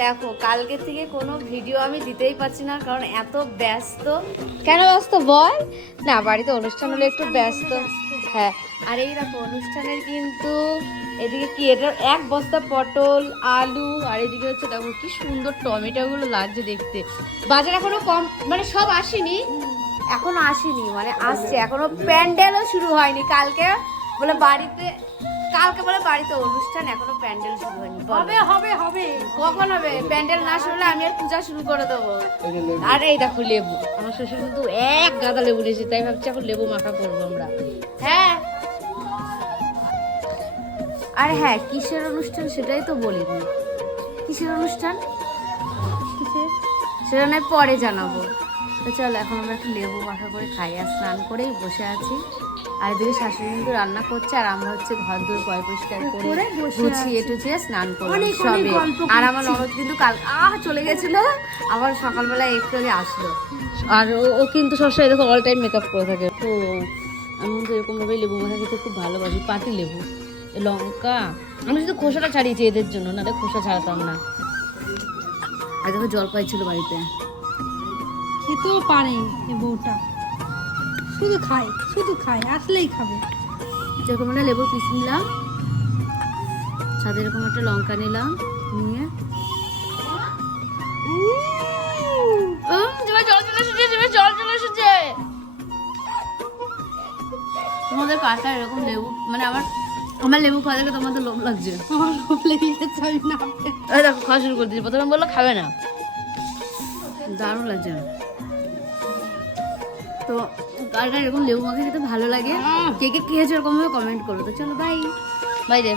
দেখো কালকে থেকে কোনো ভিডিও আমি দিতেই পারছি না কারণ এত ব্যস্ত। কেন ব্যস্ত? বল। না বাড়িতে অনুষ্ঠান হলে একটু ব্যস্ত। হ্যাঁ। আর এই দেখো অনুষ্ঠানের কিন্তু এদিকে কি এটা এক বস্তা পটল আলু আর এদিকে হচ্ছে দেখো কি সুন্দর টমেটোগুলো লাগছে দেখতে। বাজার এখনও কম মানে সব আসেনি? এখনও আসেনি মানে আসছে। এখনও প্যান্ডেলও শুরু হয়নি। কালকে বলে বাড়িতে কালকে বলে বাড়িতে অনুষ্ঠান এখনও প্যান্ডেল শুরু হয়নি। হবে হবে হবে। কখন হবে? প্যান্ডেল না শুরু হলে আমি আর পূজা শুরু করে দেবো। আর এই দেখো লেবু। আমার শ্বশুর কিন্তু এক গাদা লেবু নিয়েছে তাই ভাবছি এখন লেবু মাখা করব আমরা। হ্যাঁ। আর হ্যাঁ কিসের অনুষ্ঠান সেটাই তো বলিনি। কিসের অনুষ্ঠান? সেটা নয়, পরে জানাব। তো চলো এখন আমরা একটু লেবু মাখা করে খাই আর স্নান করেই বসে আছি। আর এদিকে শাশুড়ি কিন্তু রান্না করছে আর আমরা হচ্ছে ঘর দূর পয় পরিষ্কার করে গুছিয়ে টুছিয়ে স্নান করব সবে। আর আমার ননদ কিন্তু কাল আহ চলে গেছিল। আবার সকালবেলা একটু আগে আসলো। আর ও- ও কিন্তু সবসময় দেখো অল টাইম মেকআপ করে থাকে। তো আমি কিন্তু এরকম ভাবে লেবু মাখা খেতে খুব ভালোবাসি। পাতি লেবু লঙ্কা। আমি শুধু খোসাটা ছাড়িয়েছি এদের জন্য না খোসা ছাড়াতাম না। আর দেখো জলপাই ছিল বাড়িতে। খেতেও পারে এ বউটা। শুধু খায় শুধু খায় আসলেই খাবে। যেরকম একটা লেবুর পিস নিলাম। সাথে এরকম একটা লঙ্কা নিলাম নিয়ে। তোমাদের কাটা এরকম লেবু মানে আমার আমার লেবু খাওয়া দেখে তোমাদের লোভ লাগছে। আমার লোভ লেগে গেছে আমি না দেখো খাওয়া শুরু করে দিয়েছি। প্রথমে বলল খাবে না। দারুণ লাগছে তো কার কার এরকম লেবু মাখা খেতে ভালো লাগে। কে কে খেয়েছো এরকমভাবে কমেন্ট করো। তো চলো বাই বাই রে